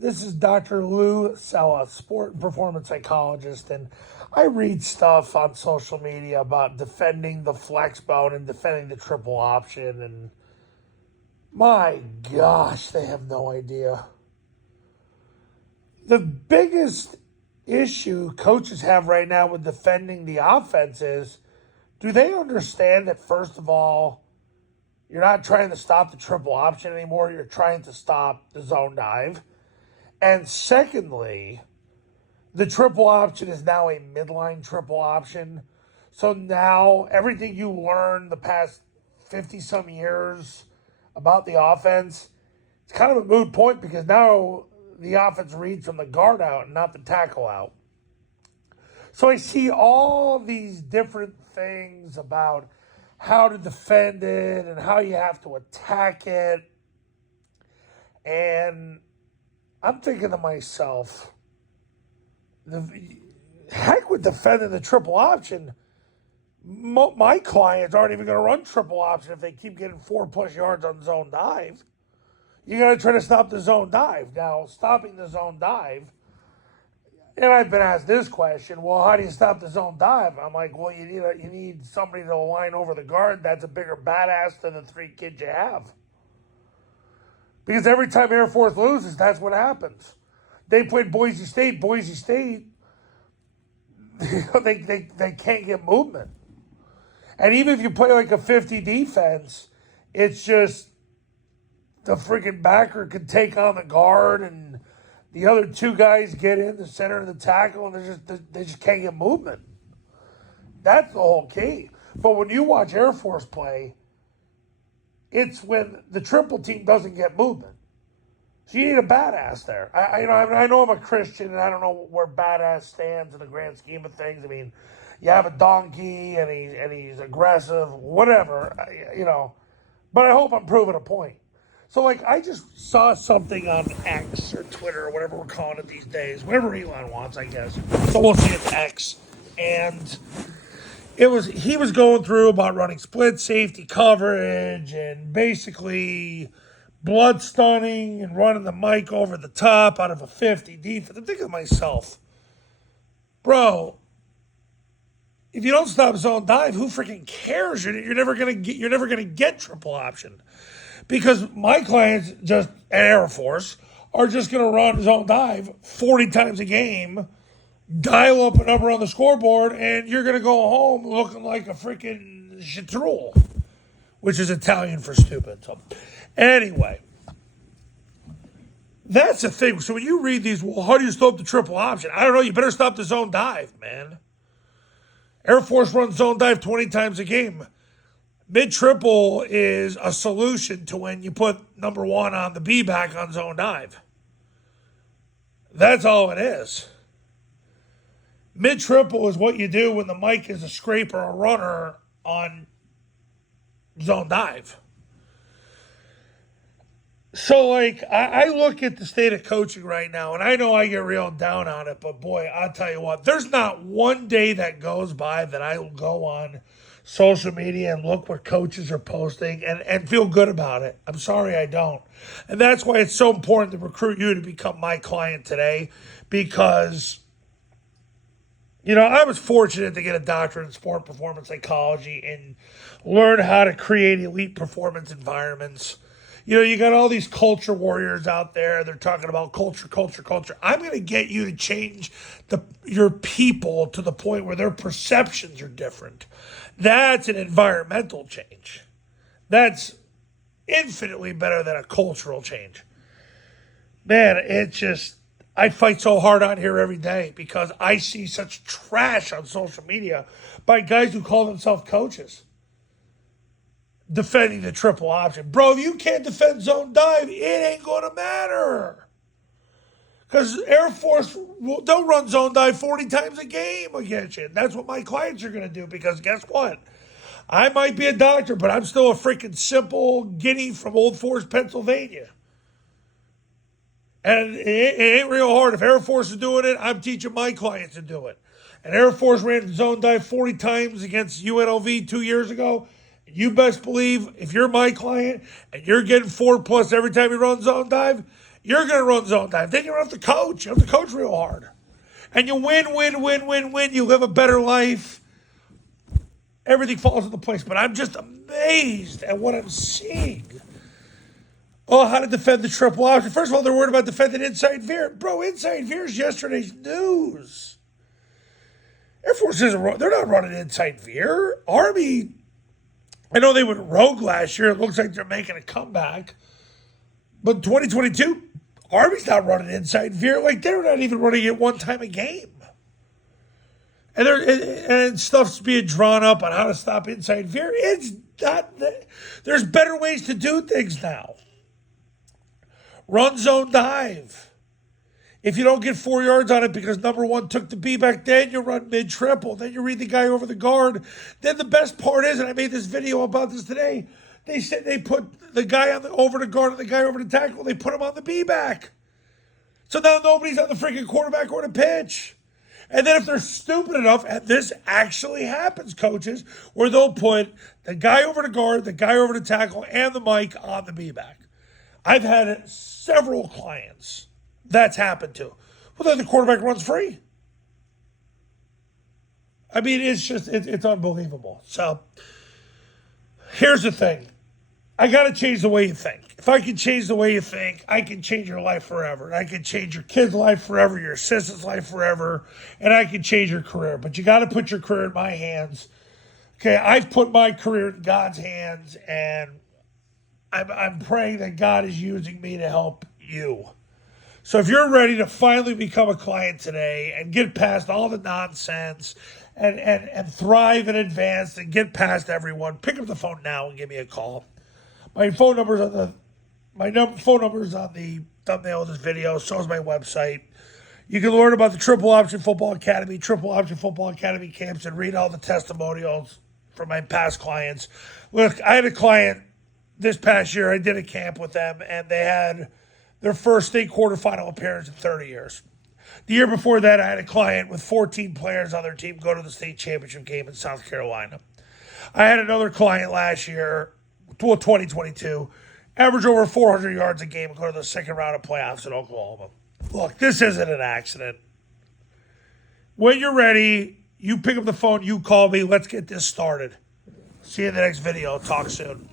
This is Dr. Lou Sella, sport and performance psychologist, and I read stuff on social media about defending the flex bone and defending the triple option, and my gosh, they have no idea. The biggest issue coaches have right now with defending the offense is, do they understand that, first of all, you're not trying to stop the triple option anymore, you're trying to stop the zone dive? And secondly, the triple option is now a midline triple option. So now everything you learned the past 50 some years about the offense, it's kind of a moot point because now the offense reads from the guard out and not the tackle out. So I see all these different things about how to defend it and how you have to attack it. And I'm thinking to myself, the heck with defending the triple option. My clients aren't even going to run triple option if they keep getting 4+ yards on zone dive. You got to try to stop the zone dive. Now, stopping the zone dive, and I've been asked this question, well, how do you stop the zone dive? I'm like, well, you need somebody to line over the guard that's a bigger badass than the 3 kids you have. Because every time Air Force loses, that's what happens. They played Boise State. Boise State, they can't get movement. And even if you play like a 50 defense, it's just the freaking backer can take on the guard and the other 2 guys get in the center of the tackle and they just can't get movement. That's the whole key. But when you watch Air Force play, it's when the triple team doesn't get movement. So you need a badass there. I know I'm a Christian and I don't know where badass stands in the grand scheme of things. I mean, you have a donkey and he's aggressive, whatever, But I hope I'm proving a point. So, I just saw something on X or Twitter or whatever we're calling it these days, whatever Elon wants, I guess. So we'll see it's X. And he was going through about running split safety coverage and basically blood stunning and running the mic over the top out of a 50 defense. I'm thinking to myself, bro, if you don't stop zone dive, who freaking cares? You're never gonna get triple option. Because my clients just at Air Force are just gonna run zone dive 40 times a game, dial up a number on the scoreboard, and you're going to go home looking like a freaking chitrul, which is Italian for stupid. So, anyway, that's the thing. So when you read these, well, how do you stop the triple option? I don't know. You better stop the zone dive, man. Air Force runs zone dive 20 times a game. Mid triple is a solution to when you put number 1 on the B back on zone dive. That's all it is. Mid triple is what you do when the mic is a scraper or a runner on zone dive. So, I look at the state of coaching right now, and I know I get real down on it, but boy, I'll tell you what, there's not one day that goes by that I will go on social media and look what coaches are posting and feel good about it. I'm sorry I don't. And that's why it's so important to recruit you to become my client today, because I was fortunate to get a doctorate in sport performance psychology and learn how to create elite performance environments. You got all these culture warriors out there. They're talking about culture, culture, culture. I'm going to get you to change your people to the point where their perceptions are different. That's an environmental change. That's infinitely better than a cultural change. Man, I fight so hard on here every day because I see such trash on social media by guys who call themselves coaches defending the triple option. Bro, if you can't defend zone dive, it ain't going to matter. Because Air Force, they'll run zone dive 40 times a game against you. That's what my clients are going to do, because guess what? I might be a doctor, but I'm still a freaking simple guinea from Old Forest, Pennsylvania. And it ain't real hard. If Air Force is doing it, I'm teaching my clients to do it. And Air Force ran zone dive 40 times against UNLV 2 years ago. You best believe if you're my client and you're getting 4+ every time you run zone dive, You're going to run zone dive. Then you have to coach. You have to coach real hard. And you win, win, win, win, win. You live a better life. Everything falls into place. But I'm just amazed at what I'm seeing. Oh, how to defend the triple option. First of all, they're worried about defending inside veer. Bro, inside veer is yesterday's news. Air Force isn't, they're not running inside veer. Army, I know they went rogue last year. It looks like they're making a comeback. But 2022, Army's not running inside veer. Like, they're not even running it one time a game. And stuff's being drawn up on how to stop inside veer. It's not, there's better ways to do things now. Run zone dive. If you don't get 4 yards on it because number one took the B back, then you run mid triple. Then you read the guy over the guard. Then the best part is, and I made this video about this today, they said they put the guy over the guard and the guy over the tackle. They put him on the B back. So now nobody's on the freaking quarterback or the pitch. And then if they're stupid enough, and this actually happens, coaches, where they'll put the guy over the guard, the guy over the tackle, and the mic on the B back. I've had several clients that's happened to. Well, then the quarterback runs free. I mean, it's just, it's unbelievable. So here's the thing. I got to change the way you think. If I can change the way you think, I can change your life forever. I can change your kid's life forever, your assistant's life forever, and I can change your career. But you got to put your career in my hands. Okay, I've put my career in God's hands, and I'm praying that God is using me to help you. So if you're ready to finally become a client today and get past all the nonsense and thrive and advance and get past everyone, pick up the phone now and give me a call. My phone number's on the thumbnail of this video. So is my website. You can learn about the Triple Option Football Academy, Triple Option Football Academy camps, and read all the testimonials from my past clients. Look, I had a client this past year. I did a camp with them, and they had their first state quarterfinal appearance in 30 years. The year before that, I had a client with 14 players on their team go to the state championship game in South Carolina. I had another client last year, 2022, average over 400 yards a game and go to the second round of playoffs in Oklahoma. Look, this isn't an accident. When you're ready, you pick up the phone, you call me. Let's get this started. See you in the next video. Talk soon.